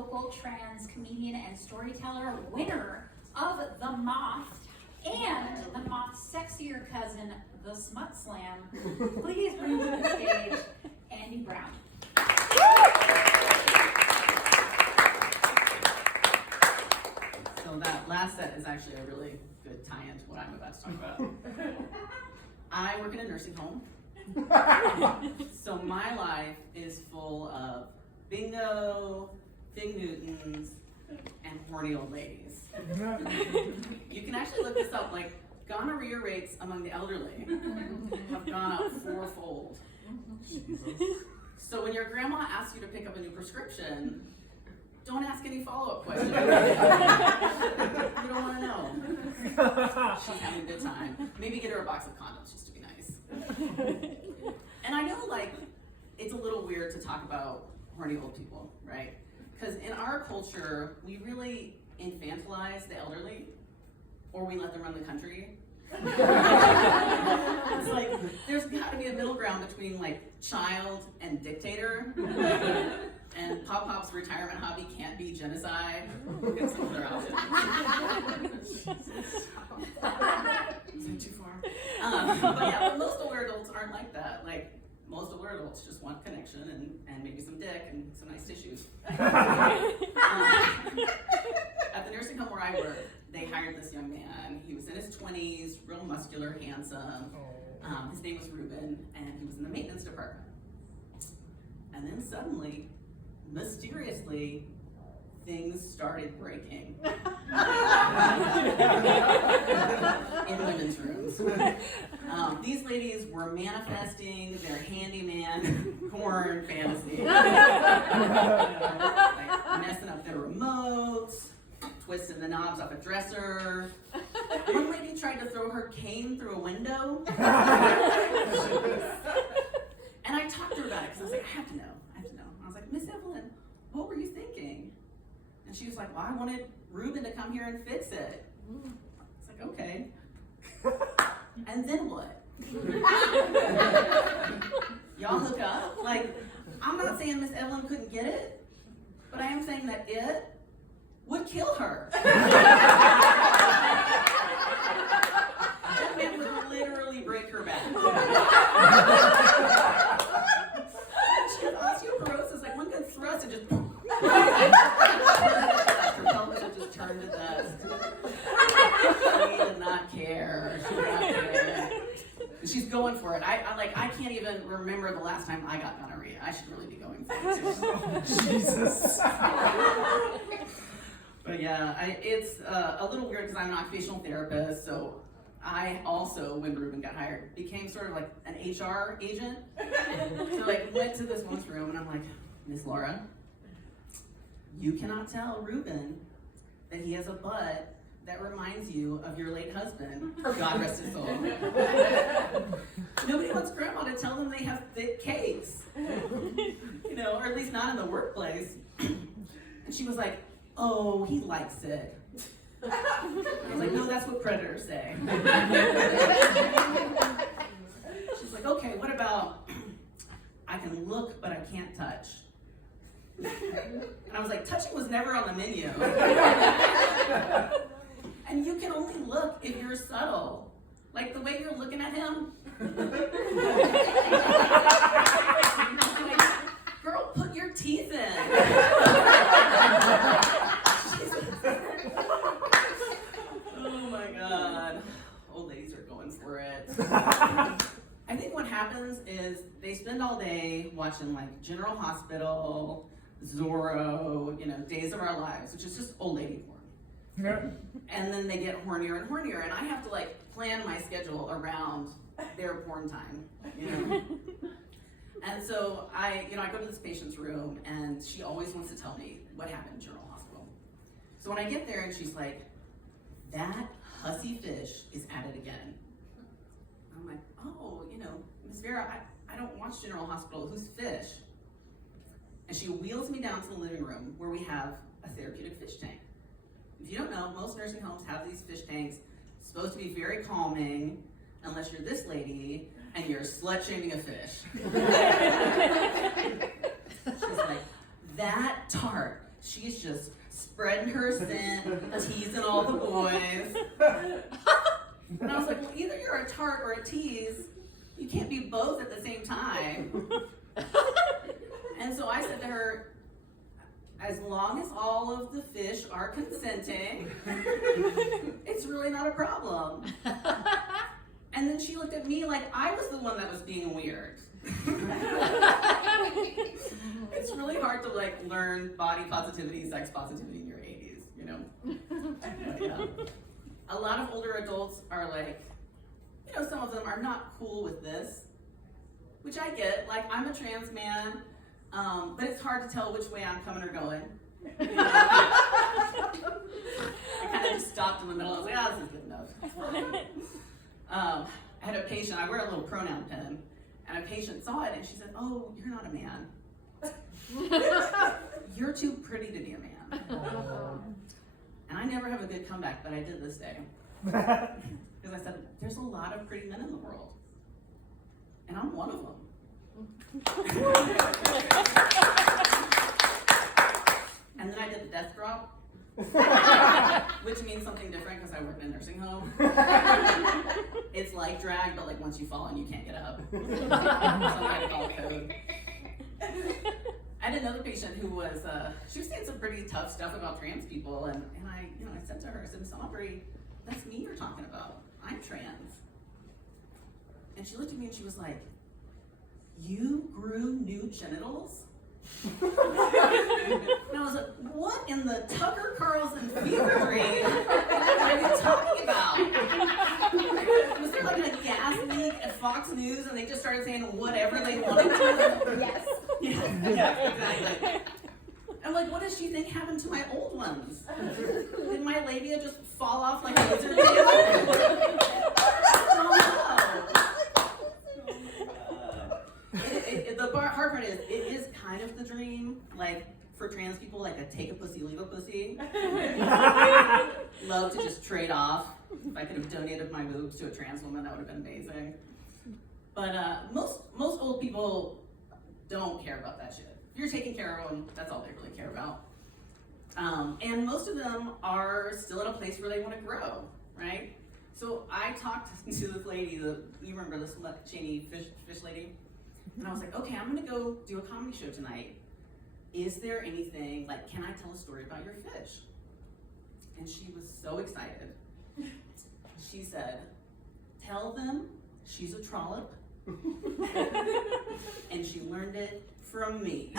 local trans comedian and storyteller, winner of The Moth, and The Moth's sexier cousin, The Smut Slam. Please bring to the stage Andy Brown. So that last set is actually a really good tie-in to what I'm about to talk about. I work in a nursing home. So my life is full of bingo, Fig Newtons, and horny old ladies. You can actually look this up, like gonorrhea rates among the elderly have gone up 4-fold. So when your grandma asks you to pick up a new prescription, don't ask any follow-up questions. You don't want to know. She's having a good time. Maybe get her a box of condoms just to be nice. And I know, like, it's a little weird to talk about horny old people, right? Because in our culture, we really infantilize the elderly, or we let them run the country. It's like, there's got to be a middle ground between, like, child and dictator. And Pop Pop's retirement hobby can't be genocide. It's some other option. Is that too far? But most older adults aren't like that. Like, most older adults just want connection and maybe some dick and some nice tissues. At the nursing home where I work, they hired this young man. He was in his 20s, real muscular, handsome. His name was Ruben, and he was in the maintenance department. And then suddenly, mysteriously, things started breaking in women's rooms. These ladies were manifesting their handyman porn fantasy. Like messing up their remotes, twisting the knobs off a dresser. One lady tried to throw her cane through a window. And I talked to her about it because I was like, I have to know. I was like, Miss Evelyn, what were you thinking? And she was like, well, I wanted Ruben to come here and fix it. It's like, okay. And then what? Y'all hook up? Like, I'm not saying Miss Evelyn couldn't get it, but I am saying that it would kill her. That man would literally break her back. She has osteoporosis, like one good thrust and just her pelvis would just turn to dust. She did not care. She did not care. She's going for it. I can't even remember the last time I got gonorrhea. I should really be going for it too. Jesus. But yeah, it's a little weird because I'm an occupational therapist, so I also, when Ruben got hired, became sort of like an HR agent. So like went to this woman's room and I'm like, Miss Laura, you cannot tell Ruben that he has a butt that reminds you of your late husband, God rest his soul. Nobody wants grandma to tell them they have thick cakes, you know, or at least not in the workplace. And she was like, oh, he likes it. I was like, no, that's what predators say. She's like, okay, what about I can look, but I can't touch? And I was like, touching was never on the menu. And you can only look if you're subtle. Like the way you're looking at him. Like, girl, put your teeth in. Oh my God. Old ladies are going for it. I think what happens is they spend all day watching like General Hospital, Zorro, you know, Days of Our Lives, which is just old lady porn. Yeah. And then they get hornier and hornier, and I have to like plan my schedule around their porn time, you know. And so I go to this patient's room, and she always wants to tell me what happened in General Hospital. So when I get there, and she's like, "That hussy fish is at it again." I'm like, "Oh, you know, Miss Vera, I don't watch General Hospital. Who's fish?" And she wheels me down to the living room where we have a therapeutic fish tank. If you don't know, most nursing homes have these fish tanks. It's supposed to be very calming, unless you're this lady and you're slut-shaming a fish. She's like, "That tart she's just spreading her scent, teasing all the boys. And I was like, well, either you're a tart or a tease. You can't be both at the same time. And so I said to her, as long as all of the fish are consenting, it's really not a problem. And then she looked at me like I was the one that was being weird. It's really hard to like learn body positivity, sex positivity in your 80s, you know? But, yeah. A lot of older adults are like, you know, some of them are not cool with this, which I get. Like, I'm a trans man, but it's hard to tell which way I'm coming or going. You know? I kind of just stopped in the middle. I was like, this is good enough. I had a patient, I wear a little pronoun pen, and a patient saw it and she said, oh, you're not a man. You're too pretty to be a man. And I never have a good comeback, but I did this day. Because I said, there's a lot of pretty men in the world. And I'm one of them. And then I did the death drop. Which means something different because I work in a nursing home. It's like drag, but like once you fall and you can't get up. Some kind of call code. I had another patient who was, she was saying some pretty tough stuff about trans people, and I said to her, I said, Ms. Aubrey, that's me you're talking about. I'm trans. And she looked at me and she was like, you grew new genitals? And I was like, what in the Tucker Carlson fever dream are you talking about? Was there like a gas leak at Fox News and they just started saying whatever they wanted to? Yes. Yeah, exactly. I'm like, what does she think happened to my old ones? Did my labia just fall off like a lizard tail? I don't know. The hard part is, it is kind of the dream, like, for trans people, like a take a pussy, leave a pussy. Love to just trade off. If I could have donated my boobs to a trans woman, that would have been amazing. But most old people don't care about that shit. If you're taking care of them, that's all they really care about. And most of them are still in a place where they want to grow, right? So I talked to this lady, you remember this Cheney fish lady? And I was like, okay, I'm gonna go do a comedy show tonight. Is there anything, like, can I tell a story about your fish? And she was so excited. She said, tell them she's a trollop, and she learned it from me.